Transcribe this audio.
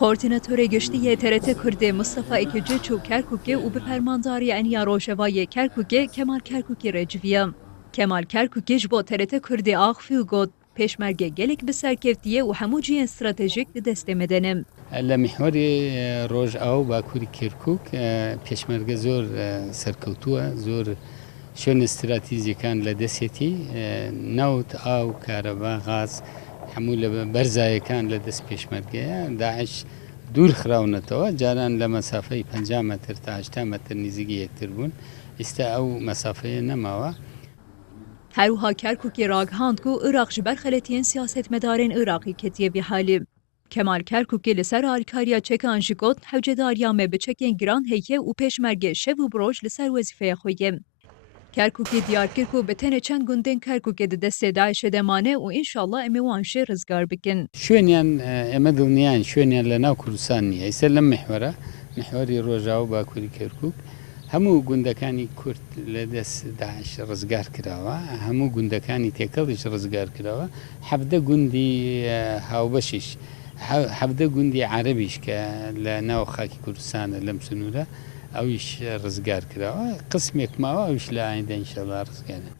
Koordinatörê giştî TRT Kurdê Mustafa Ekeci çû Kerkûkê û bi fermandariya Eniya Rojavayê Kerkûkê Kemal Kerkûkê re civiye. Kemal Kerkûkê ji bo TRT Kurdê axivî û got pêşmerge gelek bi serkevtiye û hemû cihên stratejîk di destê me de ne. لە میحوەری ڕۆژئاو باکووری کێرکک پێشمەرگە زۆر سەرکەوتووە زۆر شوێن استراتیزیەکان لە دەستێتی نەوت ئاو کارەبا غاز هەموو لە بەرزایەکان لە دەست پێشمەرگەیە داعش دوور خراونەتەوە جاران لە مەسافەی 50 متر تا 80 متر نزیکی یەکتر بوون ئێستا ئەو مەسافەیە نەماوە. Herûha Kerkûkê ragihandî ku Iraq ji ber xeletiyên siyasetmedarên Iraqî ketiye vî halê. Kemal Kerkûkê li ser alîkariya çekan jî got hewcedariya me bi çekên giran heye û pêşmerge şev û biroj li ser wezîfeya xwe ye. Kerkûkê diyar kir ku bi tenê çend gundên Kerkûkê di destê Daişê de mane û înşallah em ê wan jê rizgar bikin. شوێنیان ئێمە دڵنیان شوێنیان لە ناو کوردستان نیە ئێستا لەم میحوەرە میحوەری ڕۆژاو باکووری کەرکک هەموو گوندەکانی کورد لە دەست داعش ڕزگار کراوە هەموو گوندەکانی تێکەڵیش ڕزگار کراوە حەفدە گوندی هاوبەشیش حەفدە گوندی عەرەبیش کە لە ناو خاکی کوردستانە لەم سنوورە ئەویش ڕزگار کراوە قسمێک ماوە ئەویش لە ئایندە ئینشەڵا ڕزگارە.